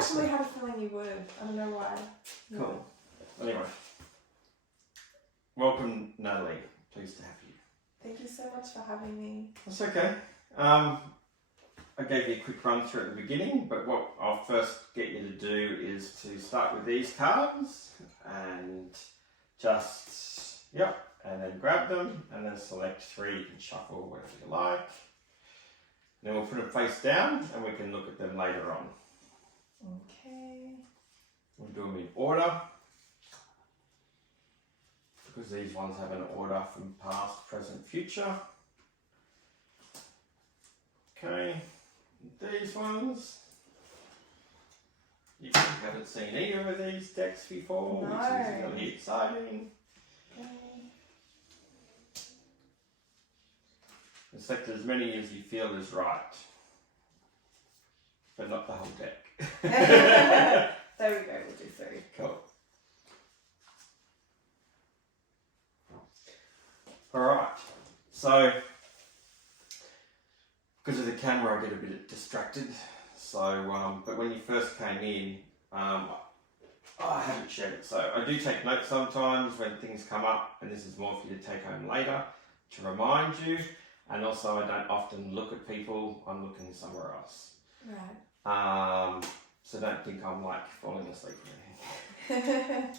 actually had a feeling you would. I don't know why. Cool. Anyway, welcome, Natalie. Pleased to have you. Thank you so much for having me. That's okay. I gave you a quick run through at the beginning, but what I'll first get you to do is to start with these cards and just, and then grab them and then select 3. You can shuffle whatever you like. Then we'll put them face down and we can look at them later on. Okay. We'll do them in order because these ones have an order from past, present, future. Okay. These ones, you haven't seen either of these decks before, No. which is really exciting. Okay. Select as many as you feel is right, but not the whole deck. There we go, we'll do 3. Cool. Alright, so because of the camera I get a bit distracted, so but when you first came in, I haven't shared it, so I do take notes sometimes when things come up, and this is more for you to take home later to remind you, and also I don't often look at people, I'm looking somewhere else. Right. So don't think I'm like falling asleep or anything.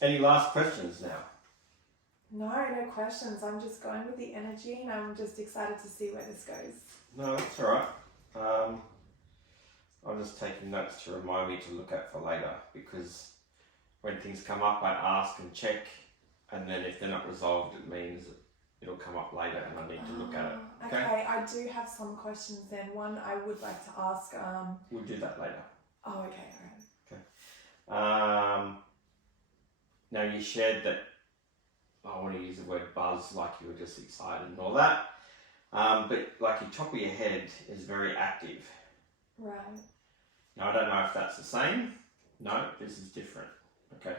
Any last questions now? No questions. I'm just going with the energy and I'm just excited to see where this goes. No, that's alright. I'm just taking notes to remind me to look at for later, because when things come up I ask and check, and then if they're not resolved it means it'll come up later and I need to look at it. Okay, I do have some questions then. One I would like to ask. We'll do that later. Oh, okay, alright. Now you shared that, I want to use the word buzz, like you were just excited and all that, but like your top of your head is very active. Right. Now I don't know if that's the same. No, this is different. Okay.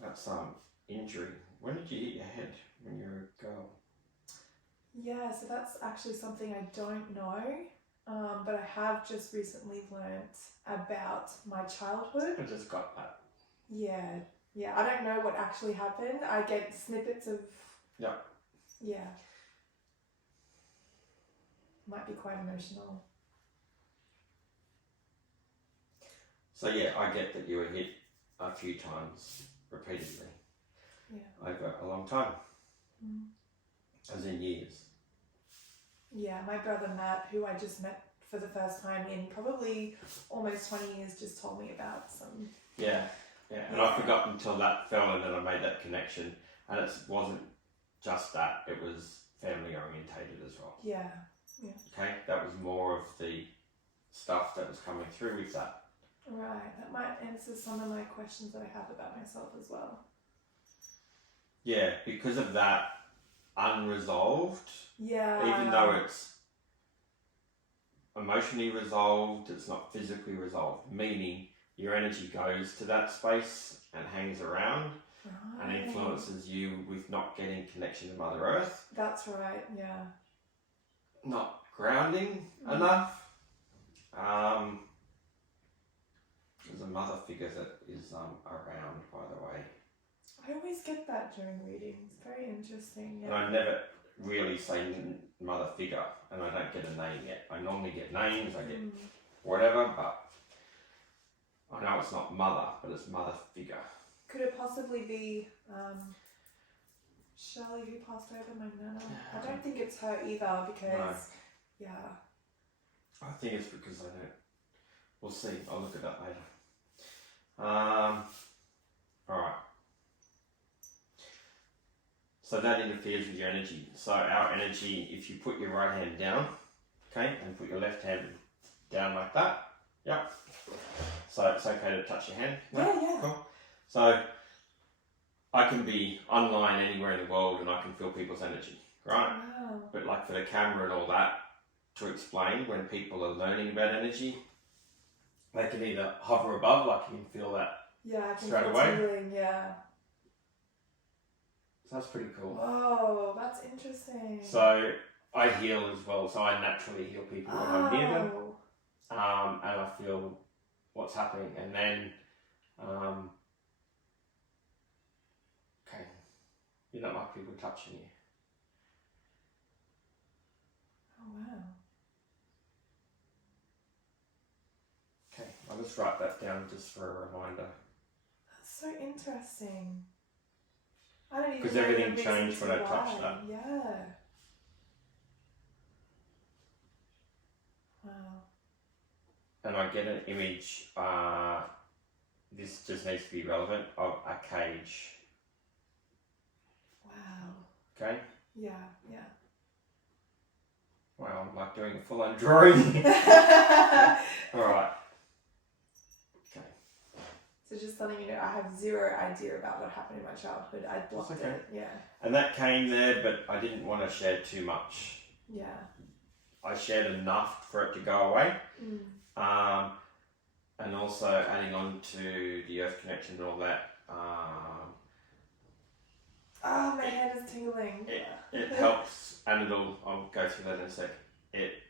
That's injury. When did you hit your head when you were a girl? Yeah, so that's actually something I don't know, but I have just recently learnt about my childhood. I just got that. Yeah, I don't know what actually happened. I get snippets of... Yeah. Yeah. Might be quite emotional. So yeah, I get that you were hit a few times repeatedly. Yeah. Over a long time. Mm. As in years. Yeah, my brother Matt, who I just met for the first time in probably almost 20 years, just told me about some... Yeah, and I forgot until that fell and then I made that connection. And it wasn't just that, it was family orientated as well. Yeah. Okay, that was more of the stuff that was coming through with that. Right, that might answer some of my questions that I have about myself as well. Yeah, because of that unresolved, Yeah. even though it's emotionally resolved, it's not physically resolved, meaning your energy goes to that space and hangs around and influences you with not getting connection to Mother Earth. That's right, yeah. Not grounding enough. There's a mother figure that is around, by the way. I always get that during readings. Very interesting, yeah. And I never really say mother figure, and I don't get a name yet. I normally get names, I get whatever, but I know it's not mother, but it's mother figure. Could it possibly be Shelley, who passed over, my nana? I don't think it's her either, because, yeah. I think it's because I don't. We'll see. I'll look at that later. Alright. So that interferes with your energy. So our energy, if you put your right hand down, okay, and put your left hand down like that, yep. So it's okay to touch your hand? No? Yeah. Cool. So I can be online anywhere in the world and I can feel people's energy, right? Wow. But like for the camera and all that, to explain, when people are learning about energy, they can either hover above, like you can feel that Yeah, I can straight feel away. tingling, yeah. So that's pretty cool. Whoa, that's interesting. So, I heal as well, so I naturally heal people when I'm near them. And I feel what's happening, and then okay, you don't like people touching you. Oh wow. Okay, I'll just write that down just for a reminder. That's so interesting. I don't even Because know the everything reason changed to when I touched why. that. Yeah. Wow. And I get an image, this just needs to be relevant, of a cage. Wow. Okay? Yeah, yeah. Wow, I'm like doing a full-on drawing. Alright. Okay. So just letting you know, I have zero idea about what happened in my childhood. I blocked it. Yeah. And that came there, but I didn't want to share too much. Yeah. I shared enough for it to go away. Mm. And also adding on to the earth connection and all that. Oh, my head is tingling. It helps, and I'll go through that in a sec. It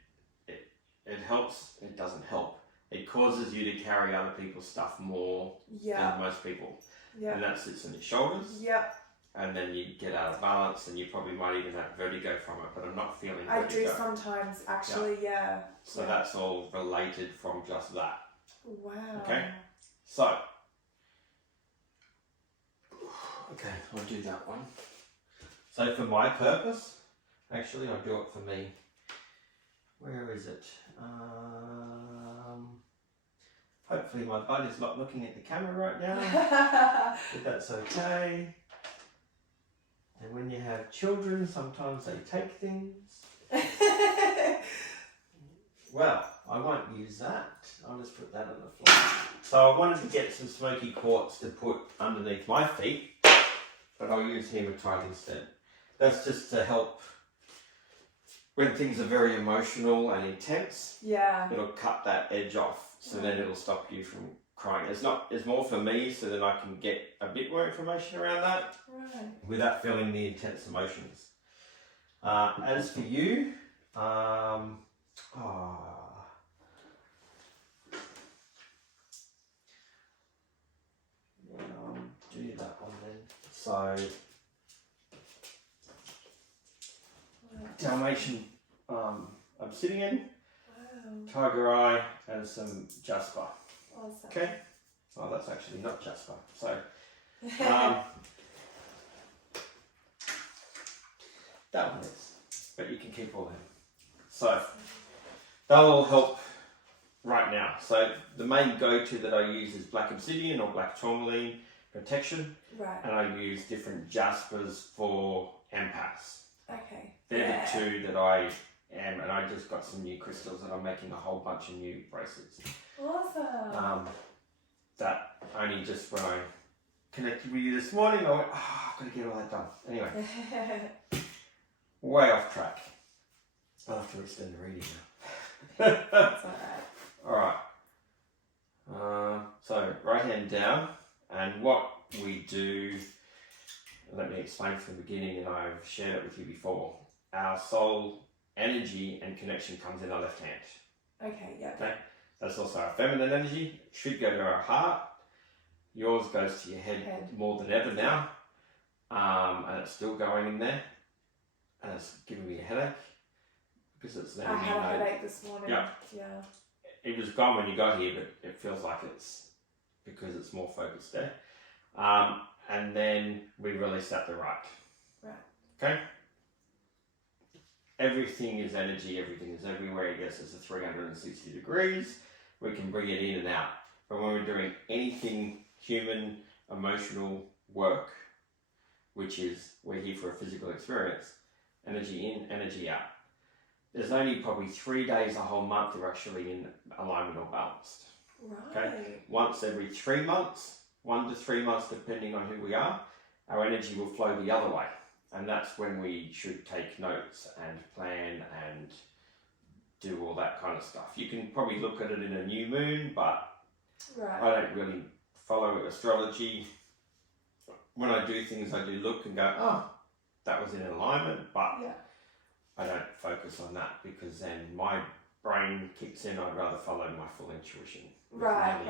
helps, it doesn't help. It causes you to carry other people's stuff more than most people. Yeah. And that sits on your shoulders. Yep. And then you get out of balance, and you probably might even have vertigo from it, but I'm not feeling vertigo. I do sometimes, actually, yeah. So that's all related from just that. Wow. Okay? So, I'll do that one. So for my purpose, actually I'll do it for me. Where is it? Hopefully my bud is not looking at the camera right now, but that's okay. And when you have children, sometimes they take things. Well, I won't use that. I'll just put that on the floor. So I wanted to get some smoky quartz to put underneath my feet, but I'll use hematite instead. That's just to help when things are very emotional and intense. Yeah. It'll cut that edge off, so then it'll stop you from crying. It's more for me, so that I can get a bit more information around that without feeling the intense emotions. As for you, do that one then. So, Dalmatian obsidian, tiger eye, and some jasper. Awesome. Okay. Oh, that's actually not jasper. So, that one is, but you can keep all them. So, they'll all help right now. So, the main go-to that I use is black obsidian or black tourmaline protection. Right. And I use different jaspers for empaths. Okay. They're the two that I am, and I just got some new crystals and I'm making a whole bunch of new bracelets. Awesome. That only just when I connected with you this morning, I went, I've got to get all that done. Anyway, way off track. I'll have to extend the reading now. That's alright. Alright. So, right hand down, and what we do, let me explain from the beginning, and I've shared it with you before. Our soul energy and connection comes in our left hand. Okay, yeah. Okay? That's also our feminine energy. It should go to our heart. Yours goes to your head more than ever now. And it's still going in there. And it's giving me a headache. Because it's letting me know. I had a headache this morning. Yeah. It was gone when you got here, but it feels like it's because it's more focused there. And then we release out the right. Right. Okay? Everything is energy, everything is everywhere. Yes, it's a 360 degrees. We can bring it in and out. But when we're doing anything human, emotional work, which is we're here for a physical experience, energy in, energy out. There's only probably 3 days a whole month we're actually in alignment or balanced. Right. Okay? Once every 3 months, 1 to 3 months depending on who we are, our energy will flow the other way. And that's when we should take notes and plan and do all that kind of stuff. You can probably look at it in a new moon, but I don't really follow astrology. When I do things, I do look and go, oh, that was in alignment, but I don't focus on that because then my brain kicks in. I'd rather follow my full intuition. Right.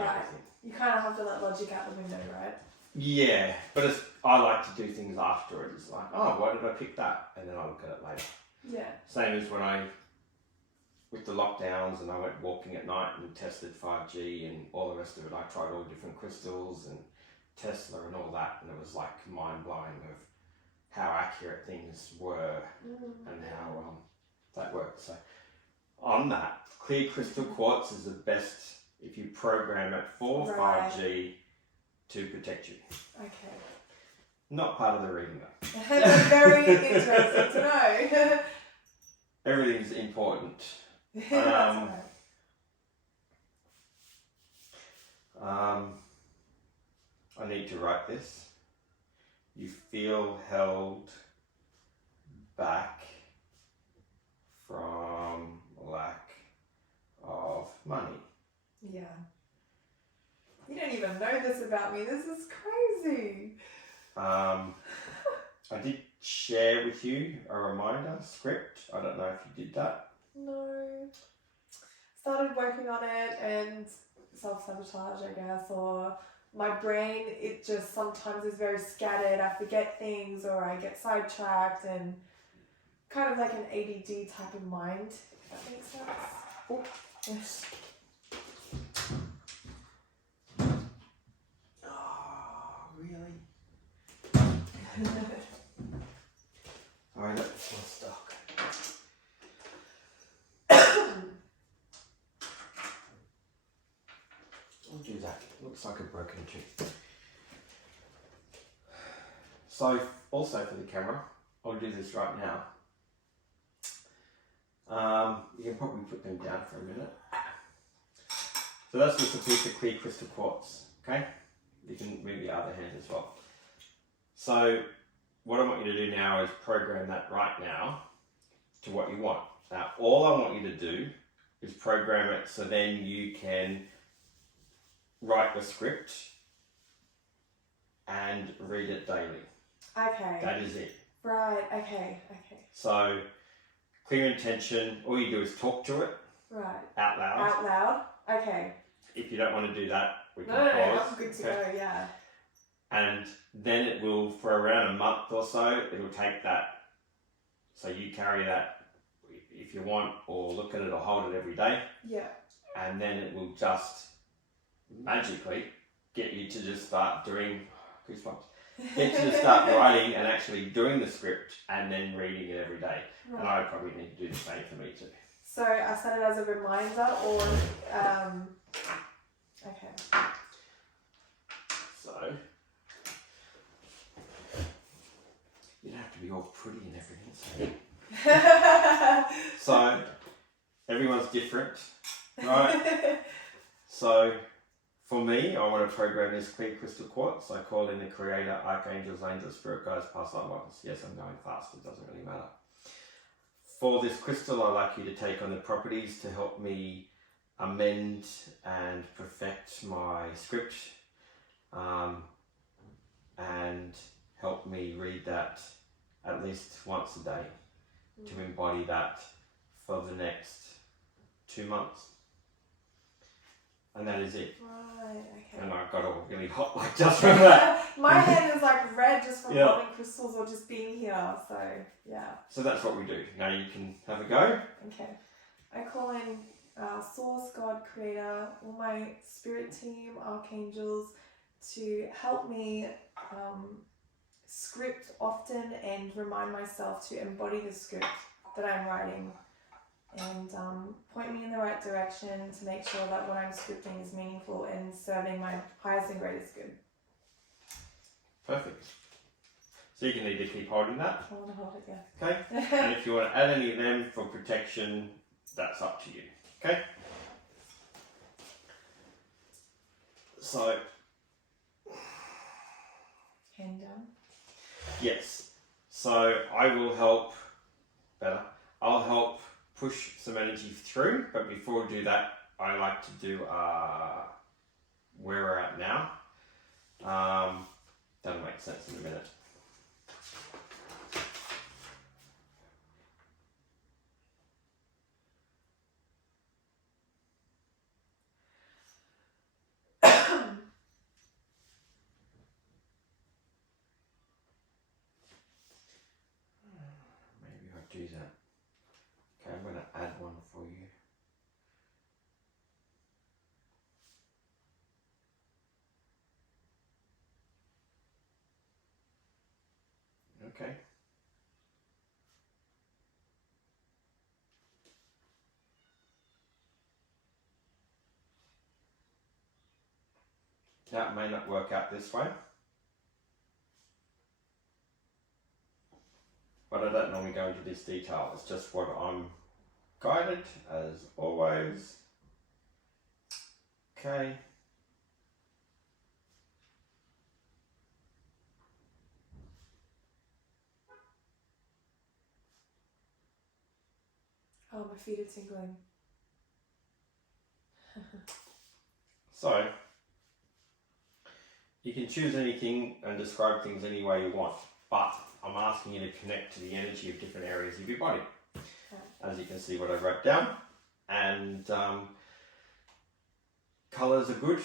You kind of have to let logic out the window, right? Yeah, but I like to do things afterwards. It's like, oh, why did I pick that? And then I'll look at it later. Yeah. Same as when with the lockdowns and I went walking at night and tested 5G and all the rest of it. I tried all different crystals and Tesla and all that, and it was like mind-blowing of how accurate things were and how that worked. So on that, clear crystal quartz is the best if you program it for 5G to protect you. Okay. Not part of the reading though. Very interesting to know. Everything's important. That's I need to write this. You feel held back from lack of money. Yeah. You don't even know this about me. This is crazy. I did share with you a reminder script. I don't know if you did that. No. Started working on it and self-sabotage, I guess, or my brain, it just sometimes is very scattered. I forget things or I get sidetracked and kind of like an ADD type of mind, if that makes sense. Oh, yes. Oh, really? Alright, that's my stock. I'll do that. Looks like a broken tooth. So, also for the camera, I'll do this right now. You can probably put them down for a minute. So that's just a piece of clear crystal quartz, okay? You can move your other hand as well. So what I want you to do now is program that right now to what you want. Now all I want you to do is program it so then you can write the script and read it daily. Okay. That is it. Right, okay. So clear intention, all you do is talk to it. Right. Out loud. Out loud? Okay. If you don't want to do that, we can No, pause. I'm good to go, yeah. And then it will, for around a month or so, it'll take that. So you carry that if you want, or look at it or hold it every day. Yeah. And then it will just magically get you to just start doing, goosebumps, get you to start writing and actually doing the script and then reading it every day. Right. And I probably need to do the same for me too. So I set it as a reminder or, okay. So, you don't have to be all pretty and everything. So everyone's different, right? So for me, I want to program this clear crystal quartz. I call in the creator, archangels, angels, spirit guides, past life ones. Yes, I'm going fast, it doesn't really matter. For this crystal, I like you to take on the properties to help me amend and perfect my script, and help me read that at least once a day to embody that for the next 2 months. And that is it. Right, okay. And I got all really hot like just from that. My head is like red just from holding crystals or just being here, so yeah. So that's what we do. Now you can have a go. Okay. I call in Source, God, Creator, all my spirit team, archangels to help me script often and remind myself to embody the script that I'm writing and point me in the right direction to make sure that what I'm scripting is meaningful and serving my highest and greatest good. Perfect. So you can either keep holding that. I want to hold it, yeah. Okay. And if you want to add any of them for protection, that's up to you. Okay. So. Hand down. Yes. So I will help. Better. I'll help push some energy through, but before we do that, I like to do where we're at now. That'll make sense in a minute. Okay. That may not work out this way, but I don't normally go into this detail. It's just what I'm guided as always. Okay. Oh, my feet are tingling. So, you can choose anything and describe things any way you want, but I'm asking you to connect to the energy of different areas of your body. Okay. As you can see what I wrote down. And colours are good,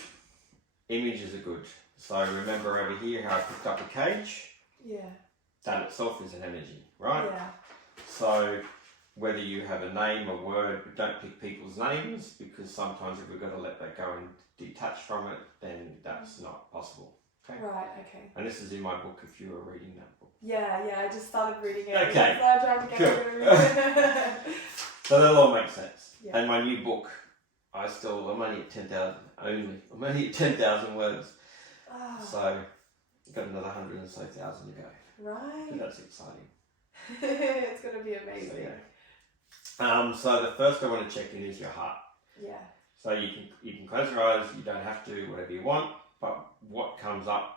images are good. So remember over here how I picked up a cage? Yeah. That itself is an energy, right? Yeah. So whether you have a name, a word, but don't pick people's names, because sometimes if we've got to let that go and detach from it, then that's not possible. Okay? Right, okay. And this is in my book if you were reading that book. Yeah, I just started reading it. Okay. So I'm trying to get rid of it. So that'll all make sense. Yeah. And my new book, I'm only at 10,000, I'm only at 10,000 words. Oh, So I've got another 100 and so thousand to go. right. So that's exciting. It's going to be So, amazing. yeah. So the first I want to check in is your heart. Yeah. So you can close your eyes, you don't have to, whatever you want, but what comes up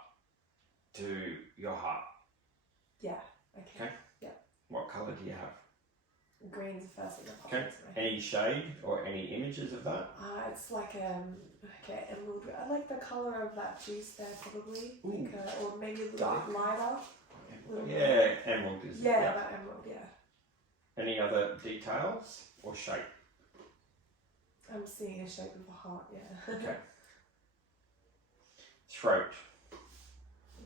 to your heart? Yeah. Okay. Okay. Yeah. What colour do you have? Green's the first thing that pops Okay. into my head. Any shade or any images of that? It's like emerald. I like the colour of that juice there, probably. Ooh. Like, or maybe a little Dark. bit lighter. Little bit. Yeah, emerald is it? Yeah, that emerald. Yeah. Any other details or shape? I'm seeing a shape of a heart. Yeah. Okay. Throat.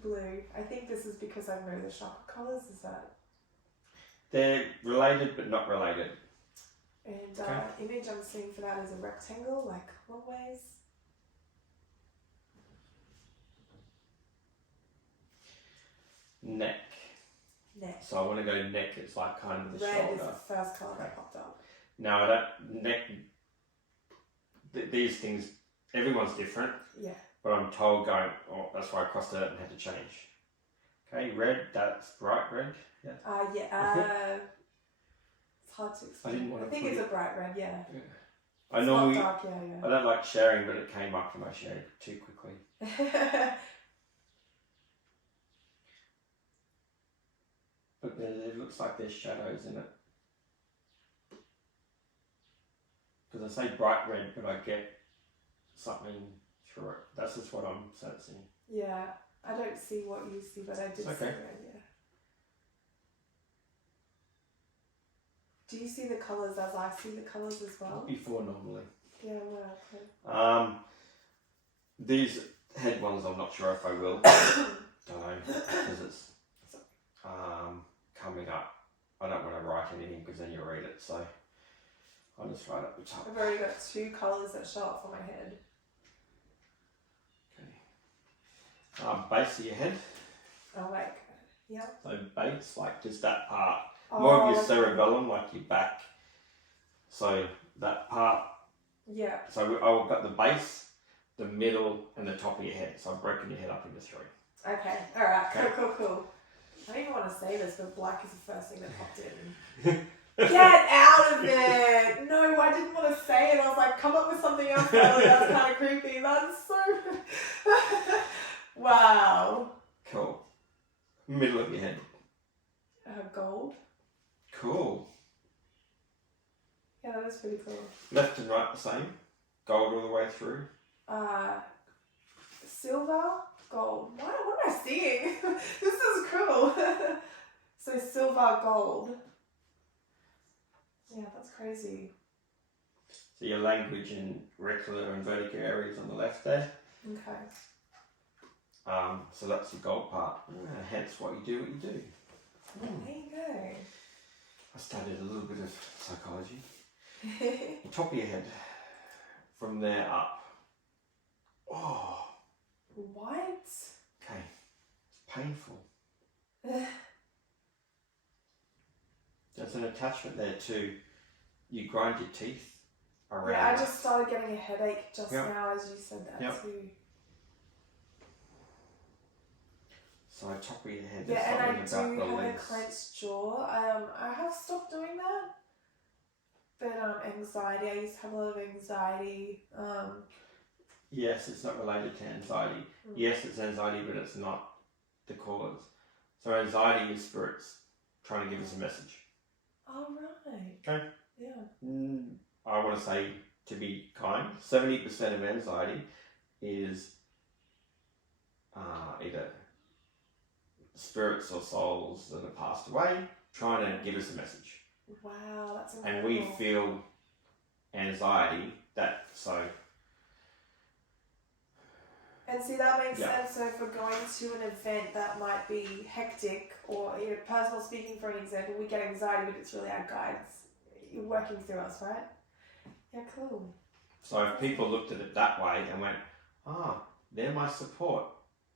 Blue. I think this is because I know the sharper colours. Is that? They're related but not related. And Okay. image I'm seeing for that is a rectangle, like long ways. Neck. Neck. So I want to go neck. It's like kind of the Red is shoulder. the first colour that popped up. Now I don't neck. These things, everyone's different. Yeah. But I'm told going. Oh, that's why I crossed it out and had to change. Okay, red. That's bright red. Yeah. Yeah. It's hard to explain. I didn't want to think put it's it- a bright red. Yeah. I It's normally. not dark. Yeah. I don't like sharing, but it came up and I shared too quickly. Yeah. But it looks like there's shadows in it. Because I say bright red, but I get something through it. That's just what I'm sensing. Yeah. I don't see what you see, but I did It's see okay. red. Yeah. Do you see the colours as I see the colours as well? Before normally. Yeah. Well. Okay. These head ones, I'm not sure if I will. Don't know because it's coming up. I don't want to write anything because then you'll read it. So I'll just write up the top. I've already got two colours that show up for my head. Okay. Base of your head. Oh, like, yeah. So base, like just that part. More of your okay. cerebellum, like your back. So that part. Yeah. So I've got the base, the middle, and the top of your head. So I've broken your head up into three. Okay. All right. Okay. Cool. I don't even want to say this, but black is the first thing that popped in. Get out of it! No, I didn't want to say it. I was like, come up with something else. That's kind of creepy. That's so. Wow. Cool. Middle of your head. Gold. Cool. Yeah, that is pretty cool. Left and right the same. Gold all the way through. Silver, gold. What am I seeing? This is cool. So silver, gold. Yeah, that's crazy. So your language and reticular and vertical areas on the left there. Okay. So that's the gold part. Hence what you do. There you go. I studied a little bit of psychology. The top of your head. From there up. Oh. What? Okay. It's painful. attachment there too. You grind your teeth around. Yeah, I that. just started getting a headache just Yep. now as you said that Yep. too. So top of your head, there's Yeah, and I something do about the have a legs. clenched jaw. I have stopped doing that. But anxiety, I used to have a lot of anxiety. Yes, it's not related to anxiety. Yes, it's anxiety, but it's not the cause. So anxiety is spirits trying to give us a message. Oh, right. Okay. Yeah. I want to say, to be kind, 70% of anxiety is either spirits or souls that have passed away trying to give us a message. Wow, that's And incredible. we feel anxiety, And see, that makes Yeah. sense. So if we're going to an event that might be hectic, or personal speaking for an example, we get anxiety, but it's really our guides working through us, right? Yeah, cool. So if people looked at it that way and went, they're my support.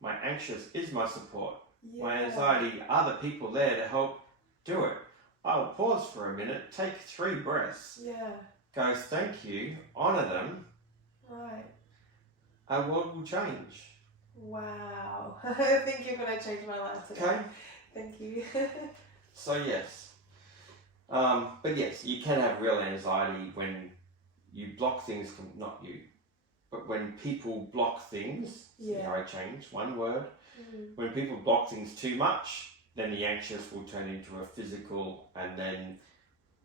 My anxious is my support. Yeah. My anxiety are the people there to help do it. I'll pause for a minute, take 3 breaths, Yeah. go thank you, honour them, Right. our world will change. Wow. I think you're going to change my life today. Okay? Thank you. So yes. But yes, you can have real anxiety when you block things, not you, but when people block things, see how I changed one word, when people block things too much, then the anxious will turn into a physical and then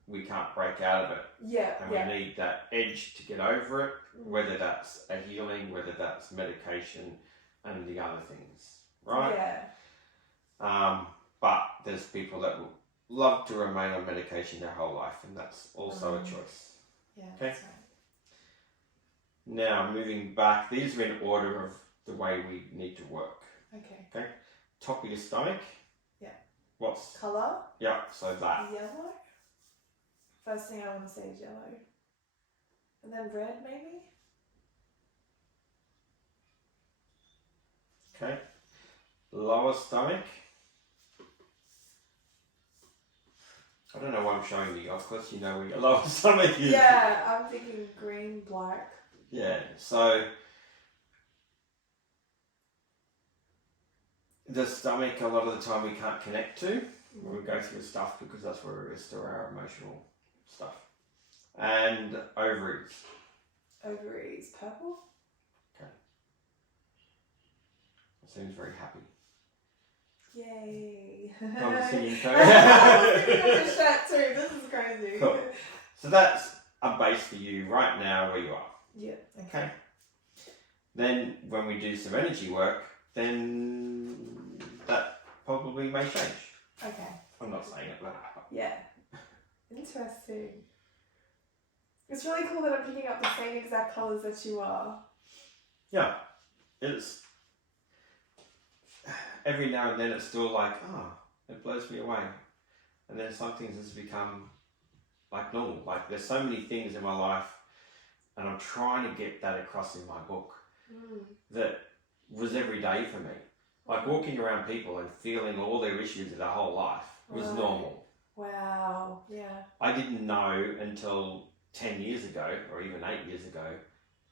we can't break out of it. Yeah. And we need that edge to get over it, whether that's a healing, whether that's medication and the other things, right? Yeah. But there's people that will love to remain on medication their whole life, and that's also a choice. Yeah, Okay. that's right. Now, moving back, these are in order of the way we need to work. Okay. Top of your stomach. Yeah. What's... Colour? Yeah, so that. Yellow? First thing I want to say is yellow. And then red, maybe? Okay. Lower stomach. I don't know why I'm showing you. Of course you know where your lower stomach is. Yeah, I'm thinking green, black. Yeah, so the stomach, a lot of the time we can't connect to when we go through stuff because that's where we store our emotional stuff. And ovaries. Ovaries, purple? Okay. That seems very happy. Yay. I'm singing too. I'm thinking of the shirt too, this is crazy. Cool. So that's a base for you right now where you are. Yeah, Okay. Then when we do some energy work, then that probably may change. Okay. I'm not saying it, but Yeah. Interesting. It's really cool that I'm picking up the same exact colours that you are. yeah, it's every now and then it's still like, it blows me away. And then some things has become like normal. Like there's so many things in my life and I'm trying to get that across in my book that was every day for me. Like walking around people and feeling all their issues of their whole life was normal. Wow, yeah. I didn't know until 10 years ago, or even 8 years ago,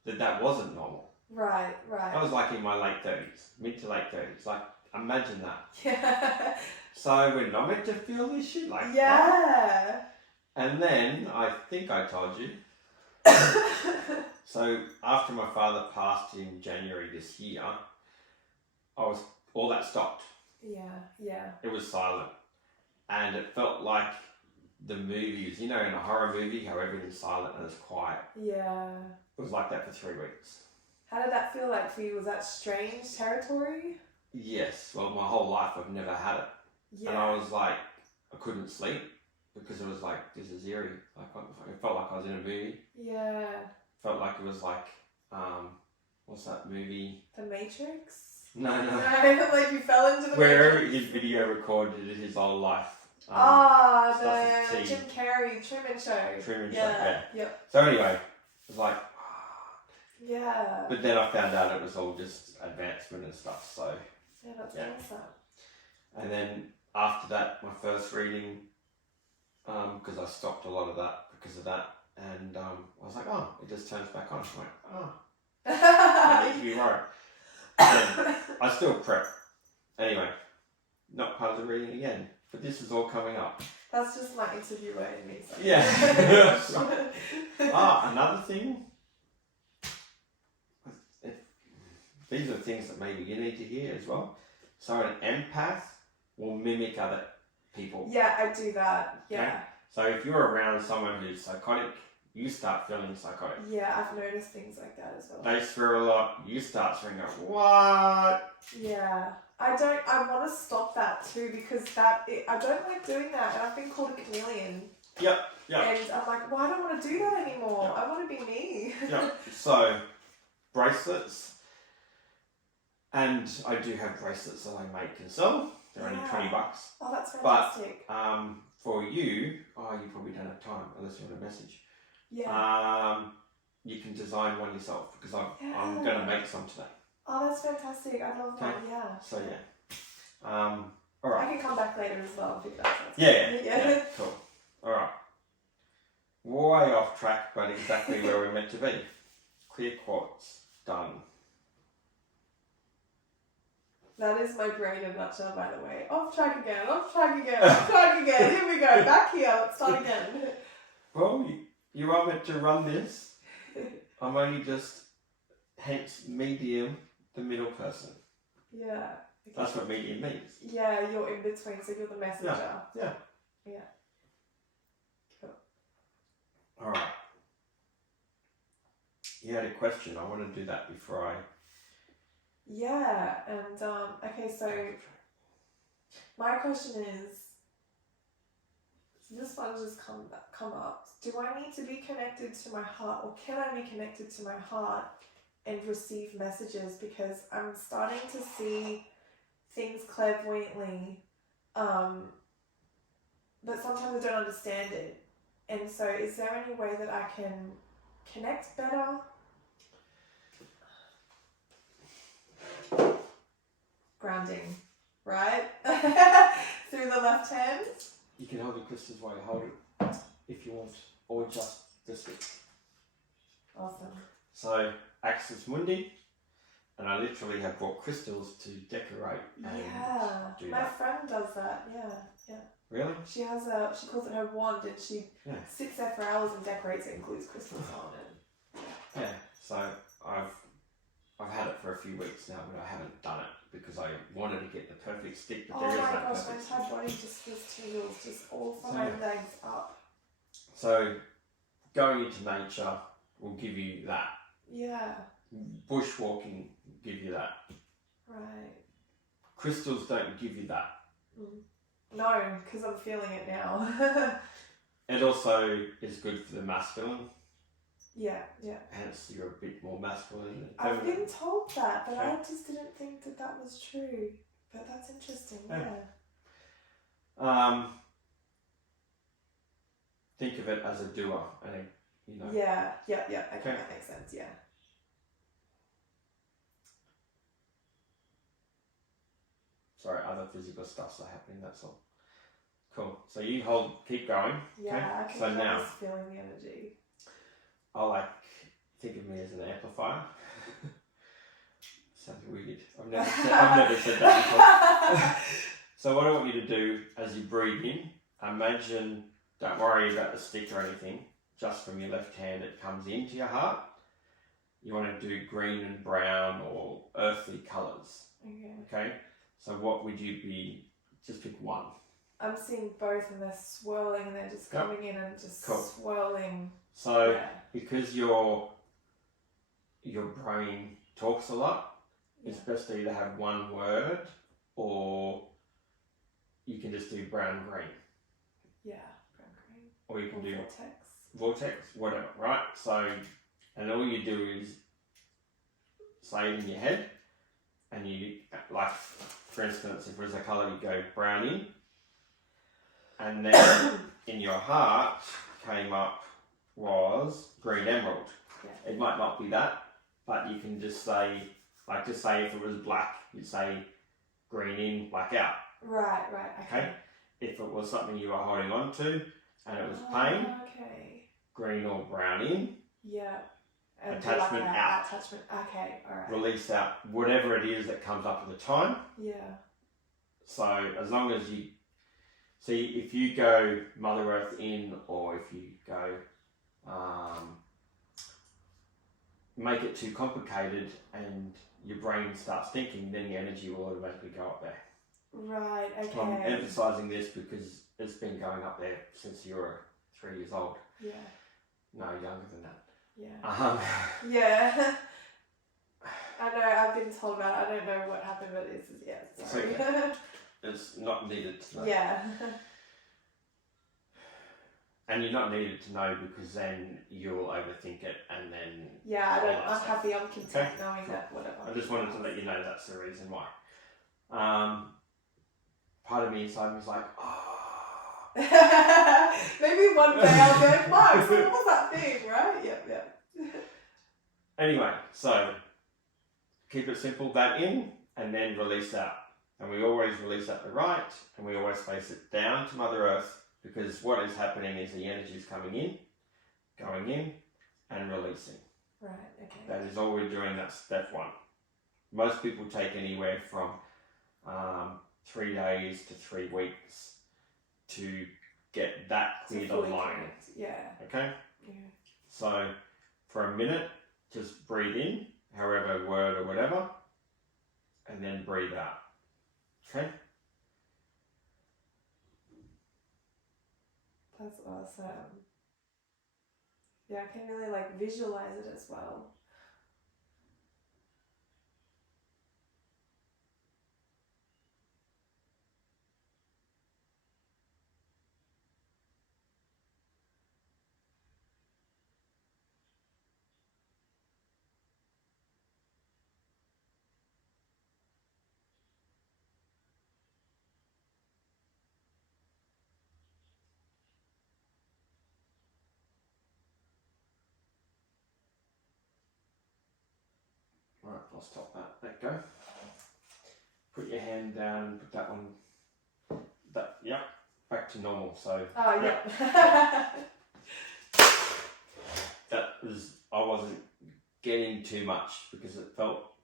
that wasn't normal. Right. I was like in my late 30s, mid to late 30s. Like, imagine that. Yeah. So we're not meant to feel this shit like that. Yeah. And then, I think I told you, so after my father passed in January this year, all that stopped. Yeah. It was silent. And it felt like the movies, in a horror movie, how everything's silent and it's quiet. Yeah. It was like that for 3 weeks. How did that feel like for you? Was that strange territory? Yes. Well, my whole life I've never had it. Yeah. And I was like, I couldn't sleep because it was like, this is eerie. Like, it felt like I was in a movie. Yeah. Felt like it was like, what's that movie? The Matrix? No. Like you fell into the Where Matrix? his video recorded his whole life. The stuff with Jim Carrey Truman Show. Truman Show, Yeah. yeah. Yep. So anyway, it was like, Yeah. but then I found out it was all just advancement and stuff, so. Yeah, that's Yeah. awesome. And then after that, my first reading, because I stopped a lot of that because of that. And I was like, oh, it just turns back on. I'm like, oh, I need to be worried. And I still prep. Anyway, not part of the reading again, but this is all coming up. That's just my interviewer in me. So. Yeah. Another thing. These are things that maybe you need to hear as well. So an empath will mimic other people. Yeah, I do that. Yeah. Okay? So if you're around someone who's psychotic, you start feeling psychotic. Yeah, I've noticed things like that as well. They swear a lot, you start swearing, go, what? Yeah. I want to stop that too because I don't like doing that, and I've been called a chameleon. Yep. And I'm like, well, I don't want to do that anymore. Yep. I want to be me. Yep. So, bracelets. And I do have bracelets that I make and sell. They're only $20. Oh, that's fantastic. But for you probably don't have time unless you want a message. Yeah. You can design one yourself because I'm going to make some today. Oh, that's fantastic. I love that. Yeah. So yeah. All right. I can come back later as well and pick that up. Yeah. Cool. All right. Way off track, but exactly where we're meant to be. Clear quartz. Done. That is my brain in a nutshell, by the way. Off track again. Here we go. Back here. Let's start again. Well, you are meant to run this. I'm only just, hence medium, the middle person. Yeah. Okay. That's what medium means. Yeah, you're in between, so you're the messenger. Yeah. Cool. All right. You had a question. I want to do that before I... Yeah, and okay, so my question is, this one just come up. Do I need to be connected to my heart, or can I be connected to my heart and receive messages? Because I'm starting to see things clairvoyantly, but sometimes I don't understand it. And so, is there any way that I can connect better? Grounding, right? Through the left hand. You can hold your crystals while you hold it, if you want, or just the stick. Awesome. So, Axis Mundi, and I literally have brought crystals to decorate and do my that. friend does that. Yeah. Really? She calls it her wand, and she sits there for hours and decorates it and glues crystals on it. Yeah. So I've had it for a few weeks now, but I haven't done it because I wanted to get the perfect stick, but there is no perfect my stick. entire body just feels tingles, just all from my legs up. So going into nature will give you that. Yeah. Bushwalking will give you that. Right. Crystals don't give you that. No, because I'm feeling it now. It also is good for the masculine. Yeah. Hence, you're a bit more masculine. I've been told that, but I just didn't think that was true. But that's interesting, yeah. Think of it as a doer, and Yeah. Okay, that makes sense. Yeah. Sorry, other physical stuff's happening. That's all. Cool. So you keep going. Yeah, okay? I can so now, feeling the energy. I think of me as an amplifier. Sounds weird. I've never said that before. So what I want you to do as you breathe in, imagine, don't worry about the stick or anything, just from your left hand it comes into your heart. You want to do green and brown or earthly colours. Okay? So what would you be, just pick one. I'm seeing both, and they're swirling, and they're just coming in and just swirling. So because your brain talks a lot, it's best to either have one word, or you can just do brown green. Yeah, brown green. Or you can do vortex, whatever, right? So, and all you do is say it in your head, and you, like, for instance, if it was a colour, you go brown in, and then in your heart came up was green emerald. Yeah. It might not be that, but you can just say, like, just say if it was black, you'd say green in, black out. Right, okay. If it was something you were holding on to, and it was pain, Okay. green or brown in, Yeah. And attachment out. Attachment. Okay. All right. Release out whatever it is that comes up at the time. Yeah. So as long as you see, if you go Mother Earth in, or if you go make it too complicated and your brain starts thinking, then the energy will automatically go up there. Right. Okay. I'm emphasising this because it's been going up there since you were 3 years old. Yeah. No, younger than that. Yeah. Yeah. I know. I've been told about it. I don't know what happened, but it's sorry. It's okay. It's not needed to know. Yeah. And you're not needed to know, because then you'll overthink it, and then Yeah. all that I'm stuff. happy. I'm content Okay, knowing cool. that whatever. I just wanted to let you know that's the reason why. Part of me inside was like, oh. Maybe one day I'll be like, Mark, so what was that thing, right? Yep. Anyway, so keep it simple, that in, and then release out. And we always release at the right, and we always face it down to Mother Earth, because what is happening is the energy is coming in, going in, and releasing. Right, okay. That is all we're doing. That's step one. Most people take anywhere from 3 days to 3 weeks to get that cleared online. Correct. Yeah. Okay? Yeah. So for a minute, just breathe in, however word or whatever, and then breathe out. Okay? That's awesome. Yeah, I can really visualize it as well. Right, I'll stop that. Let go. Put your hand down, put that one, back to normal. So, Oh, yeah. I wasn't getting too much, because it felt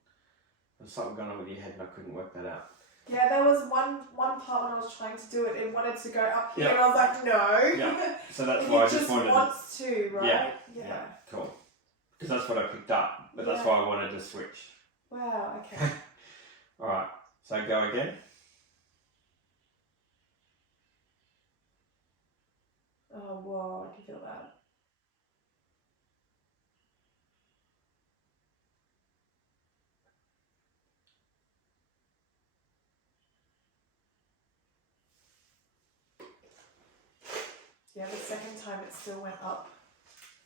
there was something going on with your head and I couldn't work that out. Yeah, there was one part when I was trying to do it, it wanted to go up here, Yeah. and I was like, no. Yeah. So that's And why I it just wanted wants to, right? Yeah. Cool. Because that's what I picked up, but that's Yeah. why I wanted to switch. Wow, okay. Alright, so go again. Oh, whoa, I can feel that. Yeah, the second time it still went up.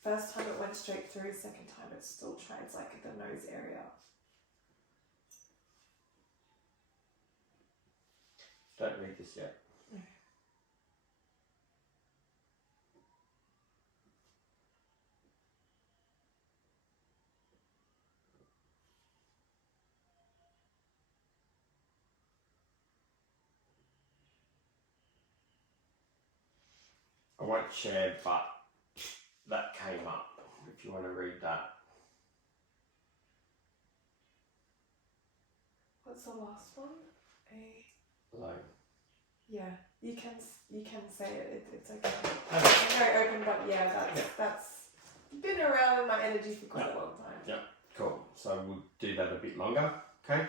First time it went straight through, second time it still tried the nose area. Don't read this yet. Okay. I won't share, but that came up, if you want to read that. What's the last one? Low. Yeah, you can say it. It's okay. It's very open, but yeah, that's been around in my energy for quite a long time. Yeah, cool. So we'll do that a bit longer, okay?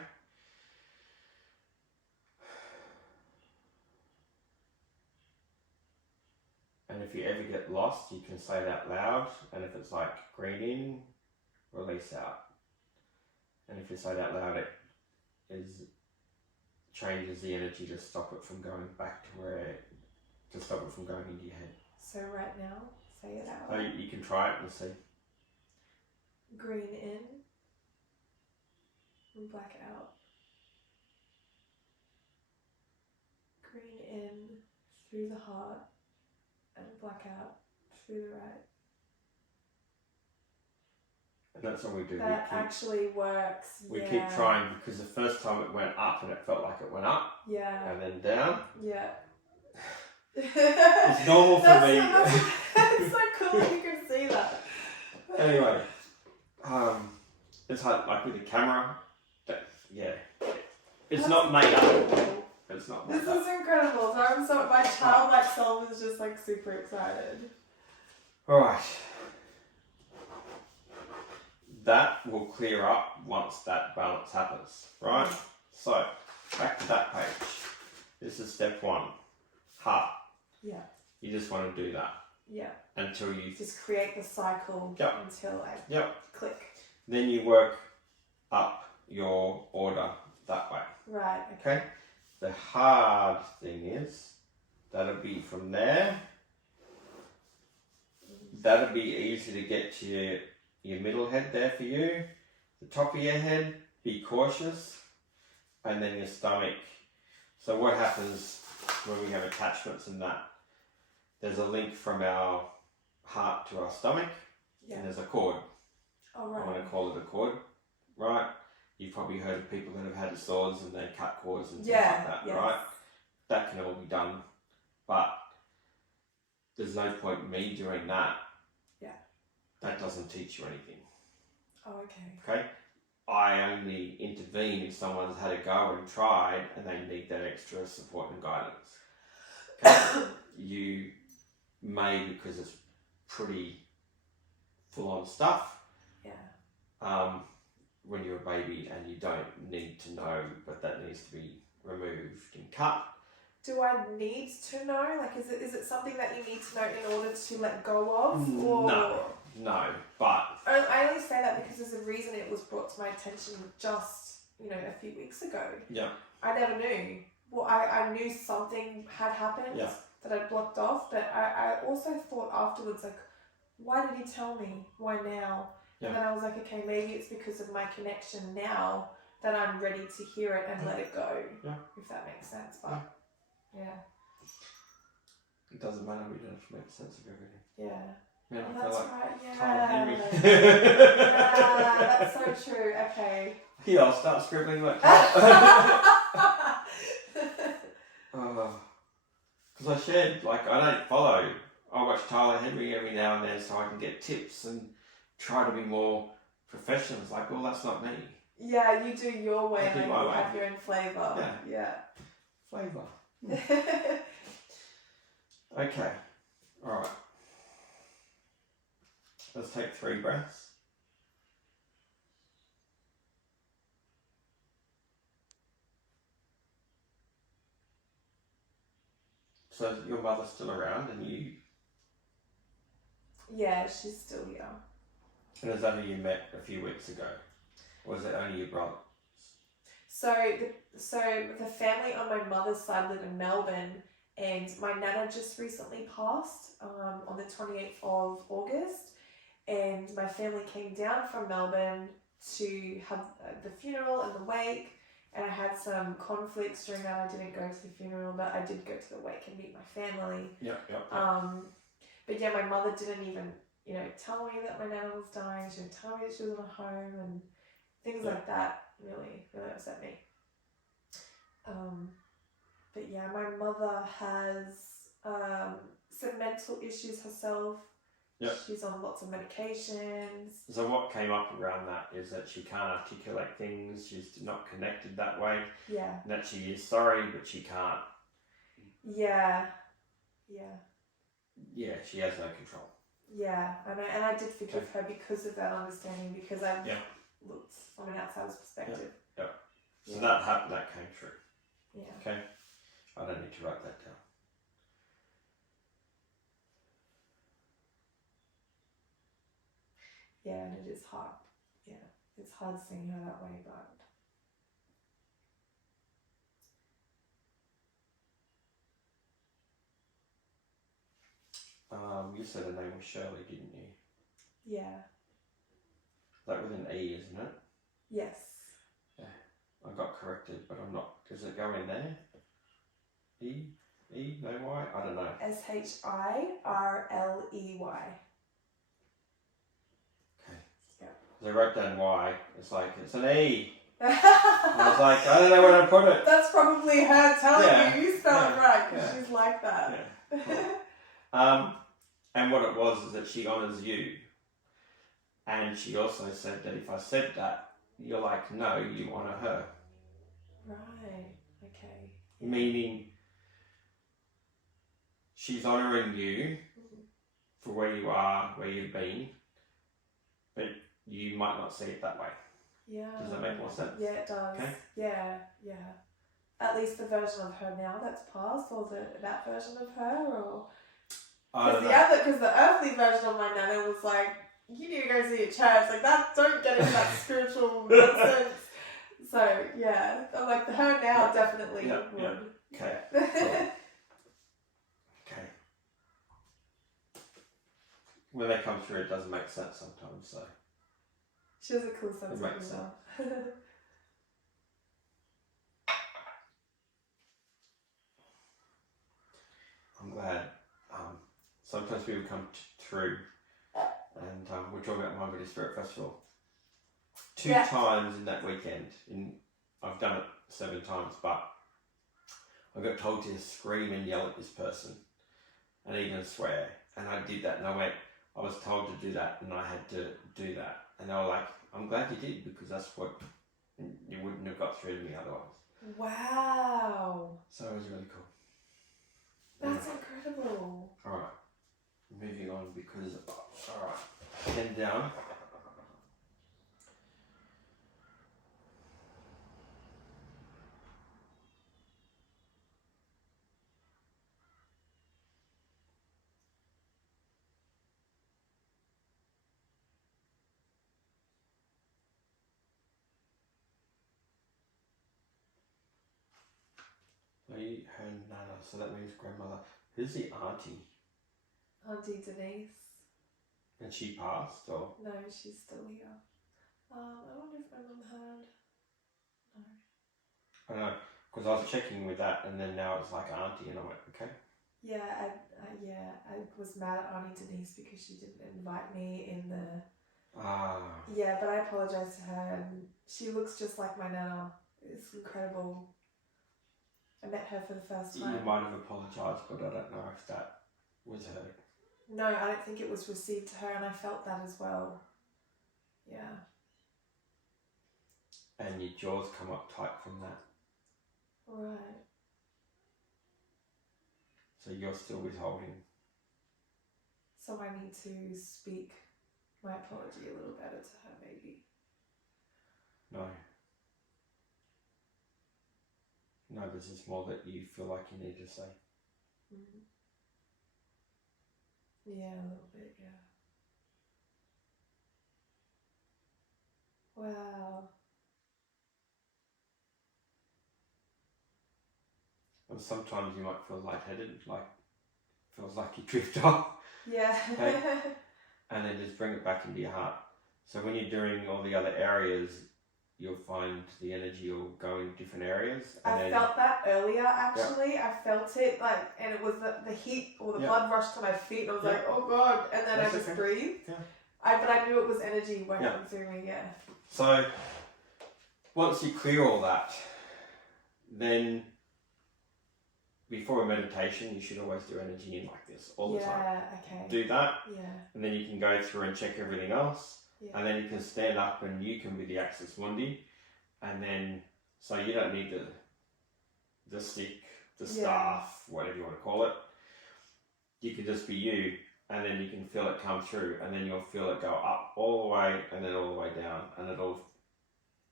And if you ever get lost, you can say it out loud, and if it's green in, release out. And if you say it out loud, it changes the energy to stop it from going back to stop it from going into your head. So right now, say it out. So you can try it and see. Green in and black out. Green in through the heart and black out through the right. And that's all we do. That actually works. We keep trying, because the first time it went up and it felt like it went up. Yeah. And then down. Yeah. It's normal for me. That's so cool that you can see that. Anyway, it's hard, like with the camera, it's not made up. It's not made This up. is incredible. My childlike self is just like super excited. Alright. That will clear up once that balance happens, right? So, back to that page. This is step 1. Heart. Yeah. You just want to do that. Yeah. Until you... Just create the cycle until I click. Then you work up your order that way. Right. Okay? The hard thing is, that'll be from there. That'll be easy to get to your middle head there for you. The top of your head, be cautious. And then your stomach. So what happens when we have attachments in that? There's a link from our heart to our stomach. Yeah. And there's a cord. Oh, right. I want to call it a cord, right? You've probably heard of people that have had swords and they cut cords and things like that, right? That can all be done, but there's no point in me doing that. Yeah. That doesn't teach you anything. Oh, okay. Okay? I only intervene if someone's had a go and tried and they need that extra support and guidance. Okay? You may, because it's pretty full-on stuff, when you're a baby and you don't need to know, but that needs to be removed and cut. Do I need to know? Like, is it something that you need to know in order to let go of? Or... No, but... I only say that because there's a reason it was brought to my attention just, a few weeks ago. Yeah. I never knew. Well, I knew something had happened that I'd blocked off, but I also thought afterwards, like, why did he tell me? Why now? Yeah. And then I was like, okay, maybe it's because of my connection now that I'm ready to hear it and let it go. Yeah. If that makes sense. But, yeah. It doesn't matter, we don't have to make sense of everything. Yeah. Man, Oh, I feel that's like right, yeah. Tyler Henry. Yeah, that's so true. Okay. Yeah, I'll start scribbling like that. Because I shared, like, I don't follow. I watch Tyler Henry every now and then so I can get tips and try to be more professional. It's like, well, that's not me. Yeah, you do your way I do and my you way. have your own flavour. Yeah. Flavour. Okay. Alright. Let's take 3 breaths. So your mother's still around and you... Yeah, she's still here. And is that who you met a few weeks ago? Or was it only your brother? So the family on my mother's side live in Melbourne, and my nana just recently passed on the 28th of August, and my family came down from Melbourne to have the funeral and the wake, and I had some conflicts during that. I didn't go to the funeral, but I did go to the wake and meet my family. Yep. But yeah, my mother didn't even, tell me that my nana was dying. She didn't tell me that she was in a home, and things like that really, really upset me. But yeah, my mother has some mental issues herself. Yep. She's on lots of medications. So what came up around that is that she can't articulate things, she's not connected that way. Yeah. And that she is sorry, but she can't. Yeah. Yeah, she has no control. Yeah, and I did forgive her because of that understanding, because I looked from an outsider's perspective. So that happened, that came true. Yeah. Okay? I don't need to write that down. Yeah, and it is hard. Yeah, it's hard seeing her that way, but... You said her name was Shirley, didn't you? Yeah. That with an E, isn't it? Yes. Yeah. I got corrected, but I'm not. Does it go in there? E? No Y? I don't know. Shirley. Okay. Yeah. So I wrote down Y. It's like, it's an E. I was like, I don't know where to put it. That's probably her telling Yeah. you spell it right, because Yeah. she's like that. Yeah. And what it was is that she honours you. And she also said that if I said that, you're like, no, you honour her. Right. Okay. Meaning, she's honouring you for where you are, where you've been, but you might not see it that way. Yeah. Does that make more sense? Yeah, it does. Okay. Yeah. At least the version of her now that's passed, or that version of her, or because the earthly version of my nana was like, you need to go see a church, like that. Don't get into that spiritual nonsense. So yeah, I'm like her now definitely would. Yeah. Okay. Cool. Okay. When they come through, it doesn't make sense sometimes. So she has a cool sense of makes humor. I'm glad. Sometimes people come through, and we're talking about Margaret Spirit Festival. Two times in that weekend. I've done it 7 times, but I got told to scream and yell at this person, and even swear. And I did that, and I was told to do that, and I had to do that. And they were like, I'm glad you did, because that's what you wouldn't have got through to me otherwise. Wow. So it was really cool. That's incredible. Alright, moving on because, alright, pen down. Her nana, so that means grandmother. Who's the auntie? Auntie Denise. And she passed, or? No, she's still here. I wonder if my mum had. No. I know, because I was checking with that, and then now it's like auntie, and I went, okay. Yeah, I was mad at Auntie Denise because she didn't invite me in the. Yeah, but I apologise to her, and she looks just like my nana. It's incredible. I met her for the first time. You might have apologised, but I don't know if that was her. No, I don't think it was received to her, and I felt that as well. Yeah. And your jaws come up tight from that. Right. So you're still withholding. So I need to speak my apology a little better to her, maybe. No. No, this is more that you feel like you need to say. Mm-hmm. Yeah, a little bit, yeah. Wow. And sometimes you might feel lightheaded, like feels like you drift off. Yeah. Okay? And then just bring it back into your heart. So when you're doing all the other areas, you'll find the energy will go in different areas. And I felt that earlier, actually. Yep. I felt it, like, and it was the heat or the Yep. blood rushed to my feet, and I was Yep. like, oh God, and then That's I just okay. breathed. Yeah. But I knew it was energy working Yep. through me, yeah. So once you clear all that, then before a meditation, you should always do energy in like this all the time. Yeah, okay. Do that, Yeah. and then you can go through and check everything else, and then you can stand up and you can be the Axis Mundi, and then so you don't need the stick, the staff, whatever you want to call it. You can just be you, and then you can feel it come through, and then you'll feel it go up all the way, and then all the way down, and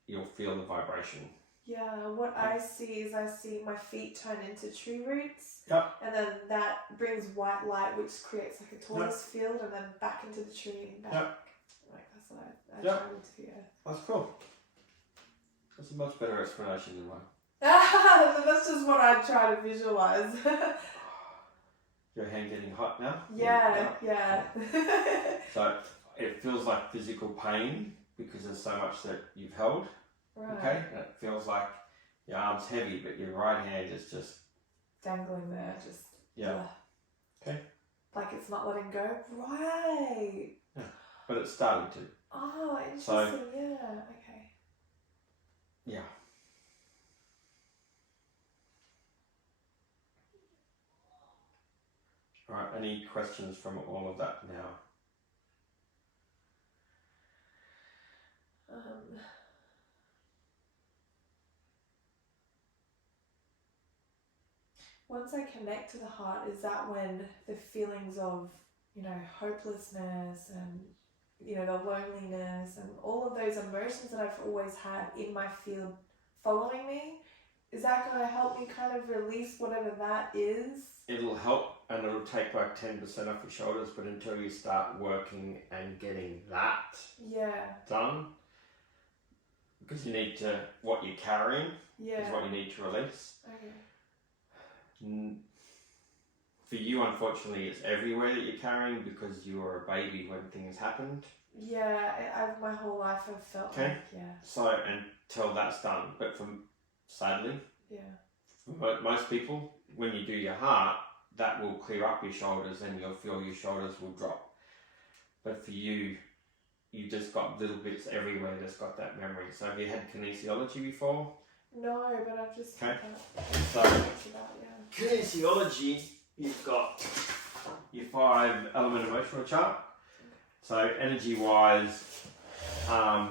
you'll feel the vibration. Yeah, what I see is my feet turn into tree roots. Yep. And then that brings white light, which creates like a torus field, and then back into the tree and back. Yep. Like that's what I try to do. Yeah. That's cool. That's a much better explanation than mine. That's just what I try to visualize. Your hand getting hot now? Yeah. So it feels like physical pain because there's so much that you've held. Right. Okay? And it feels like your arm's heavy, but your right hand is just dangling there, just. Yeah. Okay. Like it's not letting go. Right. Yeah. But it's starting to. Oh, interesting. Yeah. Okay. Yeah. Alright, any questions from all of that now? Once I connect to the heart, is that when the feelings of, hopelessness and, the loneliness and all of those emotions that I've always had in my field following me, is that going to help me kind of release whatever that is? It'll help, and it'll take like 10% off your shoulders, but until you start working and getting that done, because you need to, what you're carrying is what you need to release. Okay. For you, unfortunately, it's everywhere that you're carrying because you were a baby when things happened. Yeah, my whole life I've felt like, So, until that's done. But sadly, for most people, when you do your heart, that will clear up your shoulders and you'll feel your shoulders will drop. But for you, you just got little bits everywhere that's got that memory. So have you had kinesiology before? No, but I've just okay. So, kinesiology, you've got your 5 element emotional chart. So energy wise, I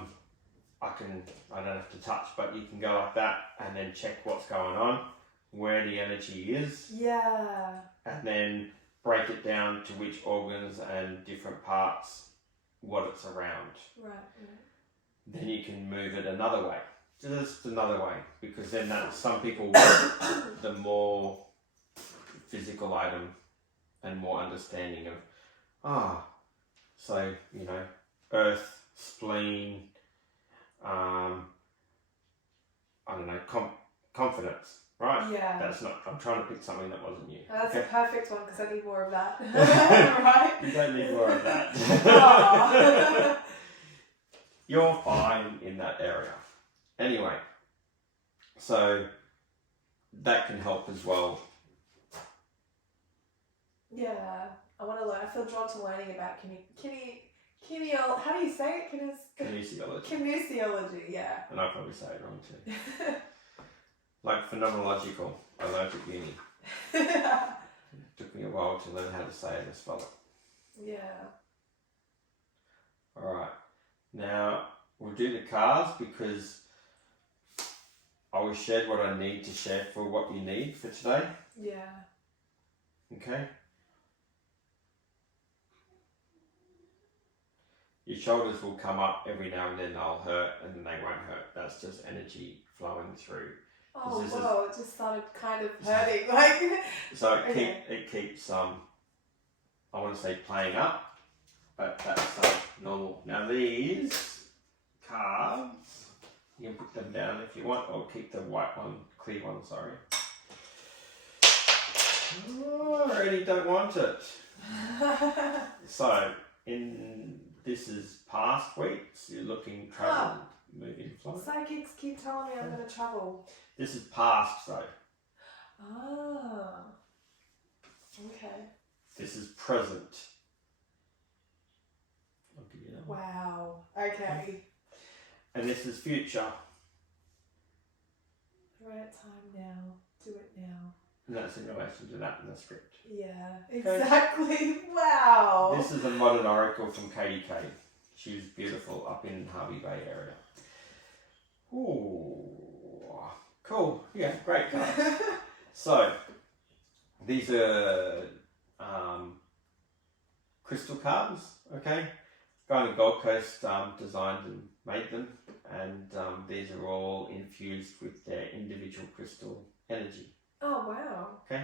don't have to touch, but you can go like that and then check what's going on, where the energy is. Yeah. And then break it down to which organs and different parts, what it's around. Right. Then you can move it another way. Just another way, because then some people want the more physical item and more understanding of, so, earth, spleen, I don't know, confidence, right? Yeah. That's not, I'm trying to pick something that wasn't you. That's a perfect one because I need more of that. Right? You don't need more of that. You're fine in that area. Anyway, so that can help as well. Yeah, I want to learn. I feel drawn to learning about how do you say it? Kinesiology. Kinesiology, yeah. And I probably say it wrong too. Like phenomenological, I learned at uni. It took me a while to learn how to say it and spell it. Yeah. Alright, now we'll do the cards because I will share what I need to share for what you need for today. Yeah. Okay? Your shoulders will come up every now and then, they'll hurt and then they won't hurt. That's just energy flowing through. Oh, whoa, it just started kind of hurting. Like. So it keeps, I want to say playing up, but that's normal. Now these cards, you can put them down if you want, or keep the white one, clear one, sorry. Oh, I already don't want it. So, this is past weeks, you're looking, travel, moving, flight. Psychics keep telling me I'm going to travel. This is past though. Ah. Okay. This is present. I'll give you that one. Wow. Okay. And this is future. Right time now. Do it now. And that's in relation to that in the script. Yeah, exactly. Wow. This is a modern oracle from Katie K. She's beautiful up in Harvey Bay area. Ooh, cool. Yeah, great cards. So, these are crystal cards, okay? Guy on the Gold Coast designed and made them, and these are all infused with their individual crystal energy. Oh, wow. Okay,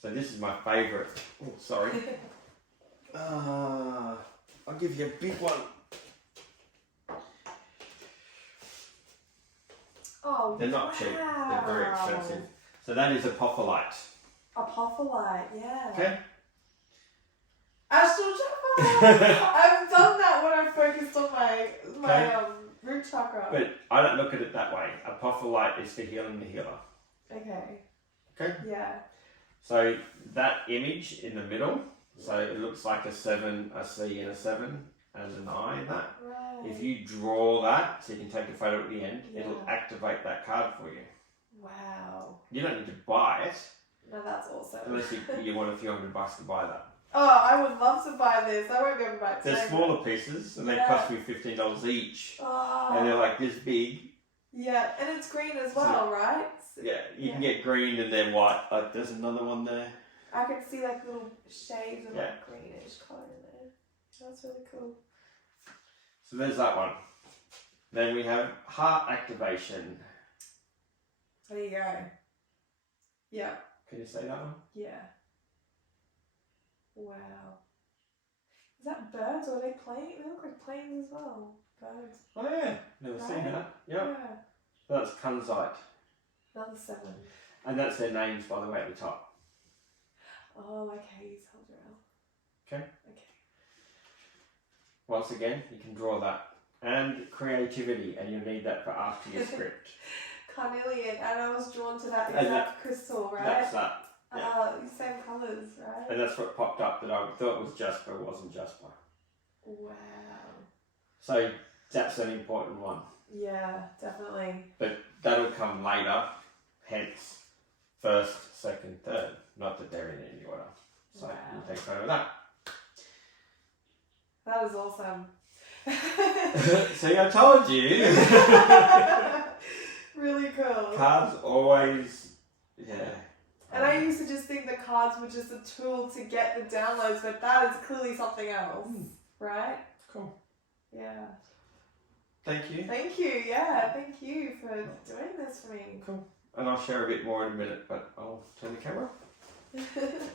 so this is my favourite. Oh, sorry. I'll give you a big one. Oh, they're not cheap, they're very expensive. So that is apophyllite. Apophyllite, yeah. Okay. Astral chakra! I've done that when I focused on my root chakra. But I don't look at it that way. Apophyllite is for healing the healer. Okay. Okay? Yeah. So that image in the middle, so it looks like a 7, a C and a 7 and an I in that. Right. If you draw that, so you can take a photo at the end, it'll activate that card for you. Wow. You don't need to buy it. No, that's awesome. Unless you want a few $100 to buy that. Oh, I would love to buy this. I won't be able to buy it today. They're smaller pieces and they cost me $15 each. Oh. And they're like this big. Yeah, and it's green as well, right? Yeah, you can get green and then white. Like there's another one there. I can see like little shades of Yeah. like greenish colour in there. That's really cool. So there's that one. Then we have heart activation. There you go. Yeah. Can you say that one? Yeah. Wow. Is that birds or are they planes? They look like planes as well. Birds. Oh yeah, never seen Right. that. Yep. Yeah. That's Kunzite. Another 7. And that's their names, by the way, at the top. Oh, okay. You told her. Okay. Okay. Once again, you can draw that. And creativity, and you'll need that for after your script. Carnelian, and I was drawn to that And exact crystal, right? That's that. Yeah. Same colours, right? And that's what popped up that I thought was Jasper, wasn't Jasper. Wow. So that's an important one. Yeah, definitely. But that'll come later, hence first, second, third. Not that they're in any order. So Wow. you take photo of that. That is awesome. See, I told you. Really cool. Cards always, yeah. And I used to just think the cards were just a tool to get the downloads, but that is clearly something else, right? Cool. Yeah. Thank you. Thank you, yeah, thank you for doing this for me. Cool. And I'll share a bit more in a minute, but I'll turn the camera off.